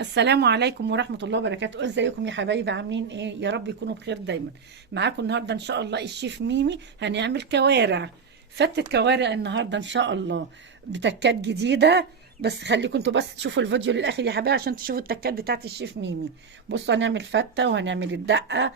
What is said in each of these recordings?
السلام عليكم ورحمة الله وبركاته. ازيكم يا حبايبي؟ عاملين ايه؟ يا رب يكونوا بخير دايما. معاكم النهارده ان شاء الله الشيف ميمي. هنعمل كوارع، فتة كوارع النهارده ان شاء الله بتكات جديدة. بس خليكم انتوا بس تشوفوا الفيديو للاخر يا حبايبي عشان تشوفوا التكات بتاعت الشيف ميمي. بصوا هنعمل فتة وهنعمل الدقة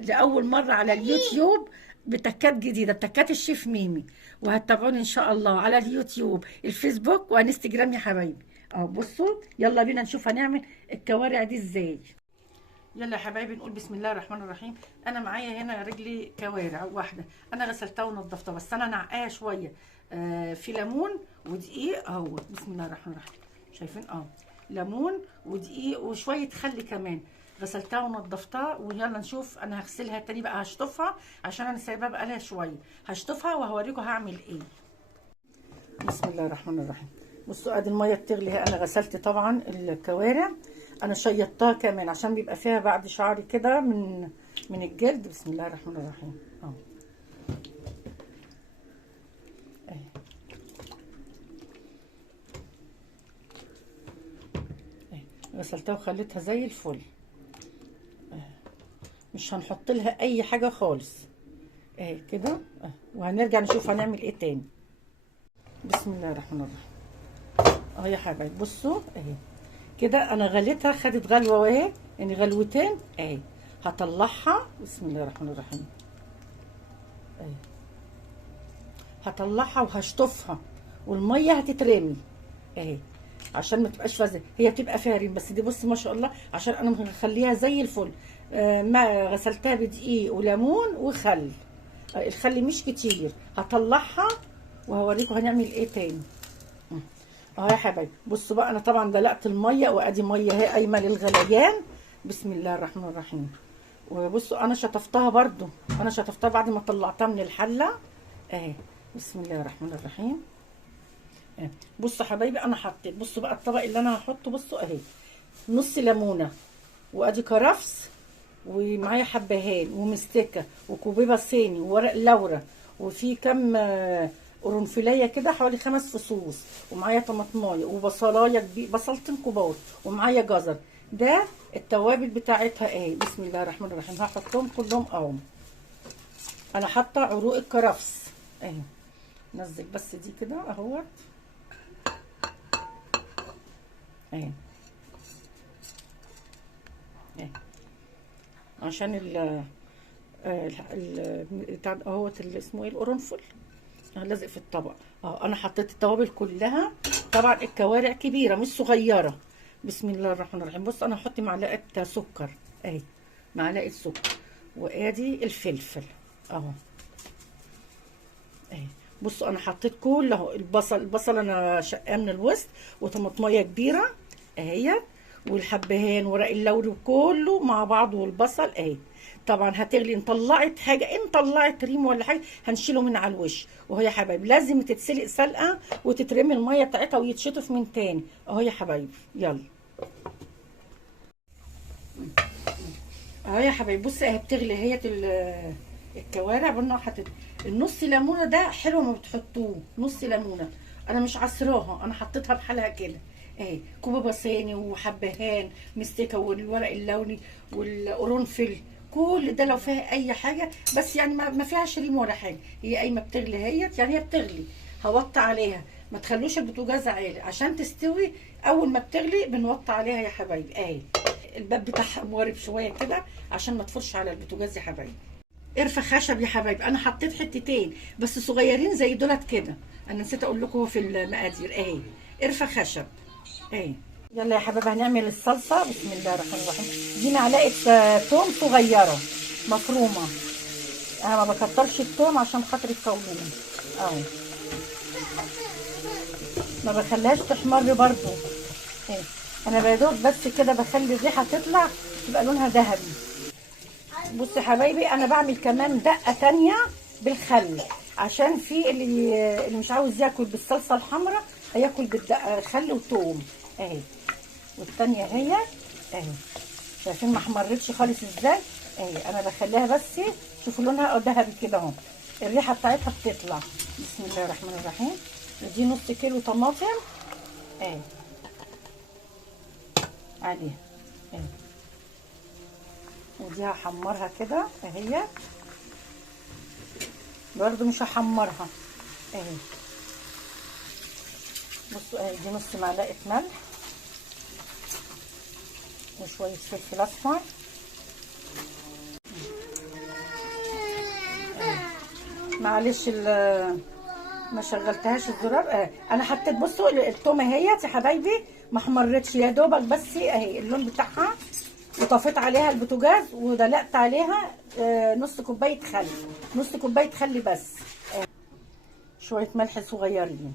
لأول مرة على اليوتيوب بتكات جديدة، بتكات الشيف ميمي. وهتتابعوني ان شاء الله على اليوتيوب، الفيسبوك وانستجرام يا حبايبي. بصوا يلا بينا نشوف هنعمل الكوارع دي ازاي. يلا يا حبايبي نقول بسم الله الرحمن الرحيم. انا معايا هنا رجلي كوارع واحده، انا غسلتها ونضفتها بس انا نعقاها شويه. في ليمون ودقيق اهو. بسم الله الرحمن الرحيم. شايفين؟ ليمون ودقيق وشويه خل كمان. غسلتها ونضفتها ويلا نشوف. انا هغسلها تاني بقى، هشطفها عشان انا سايباها بقالها شويه. هشطفها وهوريكم هعمل ايه. بسم الله الرحمن الرحيم. بصوا ادي الميه بتغلي اهي. انا غسلت طبعا الكوارع، انا شيطتها كمان عشان بيبقى فيها بعد شعري كده من الجلد. بسم الله الرحمن الرحيم. اهي اهي غسلتها وخليتها زي الفل. مش هنحط لها اي حاجه خالص اهي كده. وهنرجع نشوف هنعمل ايه تاني. بسم الله الرحمن الرحيم. يا حبايبي بصوا اهي كده انا غليتها، خدت غلوه واهي، يعني غلوتين اهي. هطلعها. بسم الله الرحمن الرحيم. اهي هطلعها وهشطفها والميه هتترمي اهي عشان ما تبقاش فازه. هي بتبقى فيها ريم بس دي بص ما شاء الله عشان انا مخليها زي الفل. ما غسلتها بدقيق وليمون وخل. الخل مش كتير. هطلعها وهوريكم هنعمل ايه تاني. يا حبايبي بصوا بقى، انا طبعا دلقت الميه وادي ميه اهي قايمه للغليان. بسم الله الرحمن الرحيم. وبصوا انا شطفتها برضو، انا شطفتها بعد ما طلعتها من الحله اهي. بسم الله الرحمن الرحيم. بصوا حبايبي انا حطيت، بصوا بقى الطبق اللي انا هحطه. بصوا اهي نص ليمونه وادي كرفس ومعايا حبهان ومستكه وكوبيبه صيني وورق لورا وفي كم قرنفليه كده حوالي 5 فصوص ومعايا طماطمايه وبصلايه بصلتين كبار ومعايا جزر. ده التوابل بتاعتها اهي. بسم الله الرحمن الرحيم. هحطهم كلهم اهو. انا حاطه عروق الكرفس اهي. نزل بس دي كده اهوت اهي اهي عشان بتاع اهوت اللي اسمه ايه القرنفل لازق في الطبق. انا حطيت التوابل كلها. طبعا الكوارع كبيره مش صغيره. بسم الله الرحمن الرحيم. بص انا هحط معلقه سكر اهي، معلقه سكر وادي الفلفل اهو اهي. بصوا انا حطيت كل اهو البصل انا شقاه من الوسط وطماطميه كبيره اهي والحبهان ورق اللوري وكله مع بعض والبصل اهي. طبعا هتغلي. ان طلعت حاجه، ان طلعت ريم ولا حاجه هنشيله من على الوش. وهو يا حبايبي لازم تتسلق سلقه وتترمي الميه بتاعتها ويتشطف من تاني اهو يا حبايبي. يلا اهو يا حبايبي بصي اهي بتغلي هي الكوارع. قلنا حطيت النص ليمونه ده حلو ما بتحطوه نص ليمونه. انا مش عصراها، انا حطيتها بحالها كده اهي. كوبا صيني وحبهان مستكه والورق اللوني والقرنفل كل ده لو فيها اي حاجه بس يعني ما فيهاش ريم ولا حاجه. هي قايمه بتغلي هي يعني هي بتغلي. هوطي عليها، ما تخلوش البوتاجاز عالي عشان تستوي. اول ما بتغلي بنوطي عليها يا حبايبي اهي. الباب بتاعها موارب شويه كده عشان ما تفرش على البوتاجاز يا حبايبي. قرفه خشب يا حبايبي. انا حطيت حتتين بس صغيرين زي دولت كده. انا نسيت اقول لكم في المقادير اهي. قرفه خشب اهي. يلا يا حبايبي هنعمل الصلصه. بسم الله الرحمن الرحيم. دي معلقه توم صغيره مفرومه. انا ما بكترش التوم عشان خاطر القولون اهو. ما بخليهاش تحمر برضو اهي. انا بدوق بس كده بخلي الريحه تطلع تبقى لونها ذهبي. بصي يا حبايبي انا بعمل كمان دقه تانية بالخل عشان في اللي مش عاوز ياكل بالصلصه الحمراء هياكل بالدقه خل وثوم اهي. والتانية هي اهي. شايفين ما احمرتش خالص ازاي اهي. انا بخليها بس شوفوا لونها ذهبي كده اهو. الريحه بتاعتها بتطلع. بسم الله الرحمن الرحيم. ودي نص كيلو طماطم اهي عليها اهي. ودي هحمرها كده اهي، برضو مش هحمرها اهي. بصوا اهي، دي نص معلقه ملح وشويه فلفل اسمر. معلش ما شغلتهاش الزرار. انا حطيت، بصوا التومه اهيت يا حبايبي ما احمرتش يا دوبك، بس اهي اللون بتاعها. وطفيت عليها البوتاجاز ودلقت عليها نص كوبايه خل، نص كوبايه خل بس. شويه ملح صغيرين،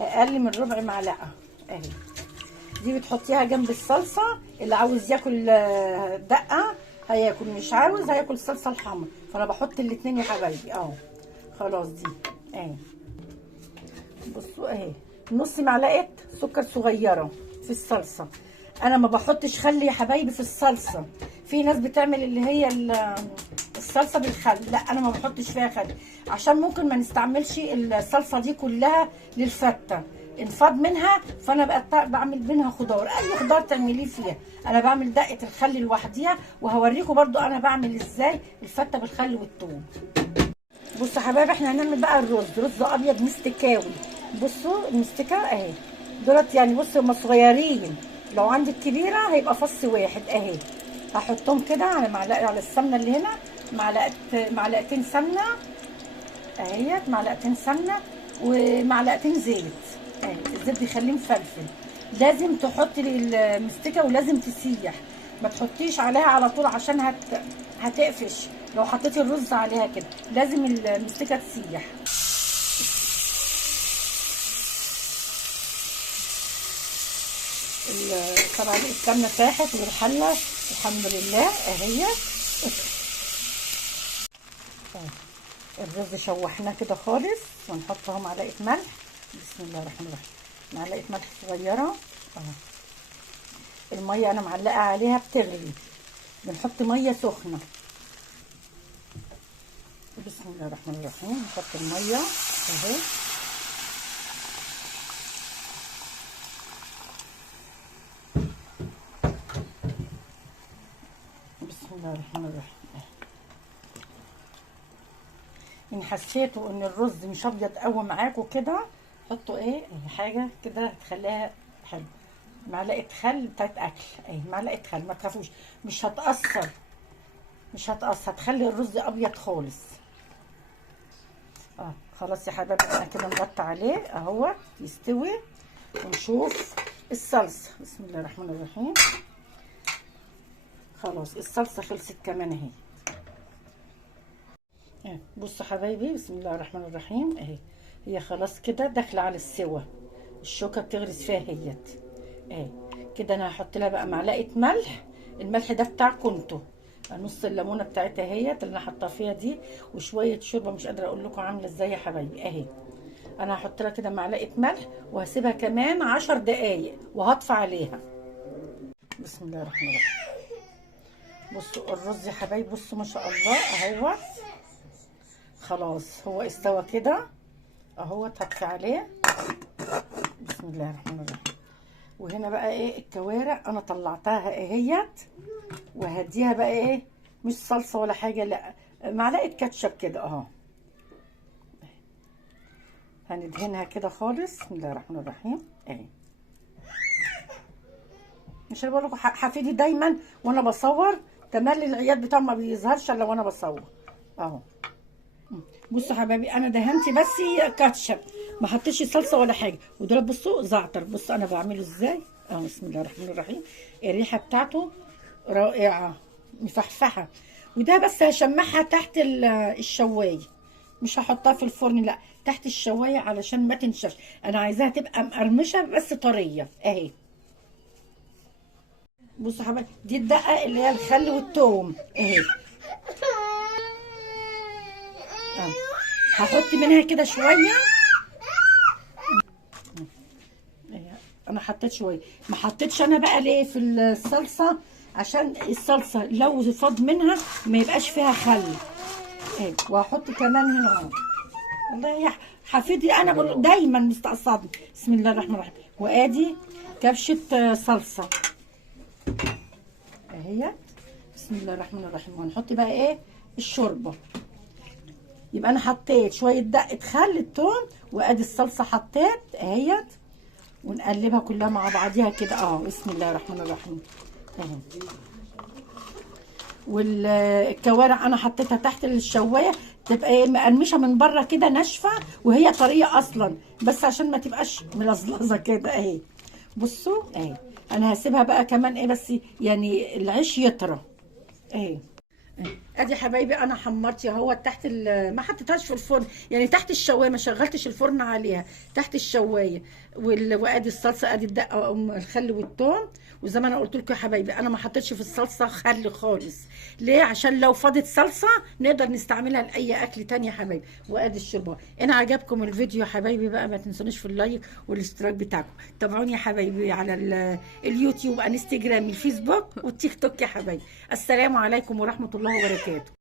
اقل من ربع معلقه اهي. دي بتحطيها جنب الصلصه، اللي عاوز ياكل دقه هياكل، مش عاوز هياكل الصلصه الحمرا. فانا بحط الاتنين يا حبايبي اهو. خلاص دي اهي. بصوا اهي نص معلقه سكر صغيره في الصلصه. انا ما بحطش خل يا حبايبي في الصلصه. في ناس بتعمل اللي هي الصلصه بالخل، لا انا ما بحطش فيها خل، عشان ممكن ما نستعملش الصلصه دي كلها للفته، انفاض منها. فانا بقى بعمل منها خضار، اي خضار تعمليه فيها. انا بعمل دقه الخل لوحديها، وهوريكم برضو انا بعمل ازاي الفته بالخل والثوم. بصوا يا حبايبي، احنا هنعمل بقى رز ابيض مستكاوي. بصوا المستكه اهي دولت، يعني بصوا هما صغيرين، لو عندك كبيره هيبقى فص واحد اهي. هحطهم كده على معلقه، على السمنه اللي هنا، معلقتين سمنه اهيت، معلقتين سمنه ومعلقتين زيت اهي. الزيت بيخليه مفلفل. لازم تحطي المستكه ولازم تسيح، ما تحطيش عليها على طول عشان هتقفش. لو حطيتي الرز عليها كده لازم المستكه تسيح. طبعا السمنه ساحت والحله الحمد لله اهي. الرز شوحناه كده خالص، ونحط اهو معلقه ملح. بسم الله الرحمن الرحيم. معلقه ملح صغيره اهو. الميه انا معلقه عليها بتغلي، بنحط ميه سخنه. بسم الله الرحمن الرحيم. نحط الميه اهي. بسم الله الرحمن الرحيم. ان حسيتوا ان الرز مش ابيض قوي معاكم كده، حطوا ايه حاجه كده تخليها حلو. معلقه خل بتاعت اكل اهي، معلقه خل، ما تخافوش مش هتاثر، مش هتاثر، هتخلي الرز ابيض خالص. خلاص يا حبايبي، انا كده نغطي عليه اهو يستوي، ونشوف الصلصه. بسم الله الرحمن الرحيم. خلاص الصلصه خلصت كمان اهي. بصوا حبايبي، بسم الله الرحمن الرحيم اهي. هي خلاص كده داخله على السوا، الشوكه بتغرس فيها اهيت اهي كده. انا هحط لها بقى معلقه ملح، الملح ده بتاعكم انتوا. نص الليمونه بتاعتها اهيت اللي انا حاطاها فيها دي، وشويه شوربه مش قادره اقول لكم عامله ازاي يا حبايبي اهي. انا هحط لها كده معلقه ملح، وهسيبها كمان 10 دقايق وهطفي عليها. بسم الله الرحمن الرحيم. بصوا الرز يا حبايبي، بصوا ما شاء الله اهو. خلاص هو استوى كده اهو، هطفي عليه. بسم الله الرحمن الرحيم. وهنا بقى ايه الكوارع انا طلعتها اهيت، وهديها بقى ايه مش صلصه ولا حاجه، لا معلقه كاتشب كده اهو. هندهنها كده خالص. بسم الله الرحمن الرحيم اهي. مش بقول لكم حفيدي دايما وانا بصور تملي العياد بتاعه ما بيظهرش الا وانا بصور اهو. بصوا حبايبي، انا دهنتي بس كاتشب، ما حطيتش صلصه ولا حاجه. ودول بصوا زعتر، بصوا انا بعمله ازاي اهو. بسم الله الرحمن الرحيم. الريحه بتاعته رائعه مفحفحه. وده بس هشمعها تحت الشوايه، مش هحطها في الفرن، لا تحت الشوايه علشان ما تنشفش. انا عايزاها تبقى مقرمشه بس طريه اهي. بصوا حبايبي، دي الدقه اللي هي الخل والثوم اهي. هحط منها كده شويه. انا حطيت شويه، ما حطيتش انا بقى ليه في الصلصه، عشان الصلصه لو فاض منها ما يبقاش فيها خل اهي. وهحط كمان هنا اهو. والله يا حفيدي انا دايما مستقصدني. بسم الله الرحمن الرحيم. وادي كبشه صلصه اهي. بسم الله الرحمن الرحيم. وهنحط بقى ايه الشوربه. يبقى انا حطيت شويه دقه خل التوم، وادي الصلصه حطيت اهيت، ونقلبها كلها مع بعضيها كده. بسم الله الرحمن الرحيم اهي. والكوارع انا حطيتها تحت الشوايه تبقى ايه مقرمشه من بره كده ناشفه، وهي طريه اصلا، بس عشان ما تبقاش ملزلزه كده اهي. بصوا اهي. انا هسيبها بقى كمان ايه بس يعني العيش يطرى اهي. ادي حبايبي انا حمرت اهو تحت ما حطيتهاش في الفرن، يعني تحت الشوايه، ما شغلتش الفرن عليها، تحت الشوايه. وادي الصلصه، ادي الدقه الخل والثوم. وزي ما انا قلت لكم يا حبايبي انا ما حطيتش في الصلصه خل خالص. ليه؟ عشان لو فاضت صلصه نقدر نستعملها لاي اكل تاني يا حبايبي. وادي الشوربه. ان عجبكم الفيديو يا حبايبي بقى ما تنسونيش في اللايك والاشتراك بتاعكم. تابعوني يا حبايبي على اليوتيوب، انستجرام، الفيسبوك والتيك توك يا حبايبي. السلام عليكم ورحمه الله وبركاته.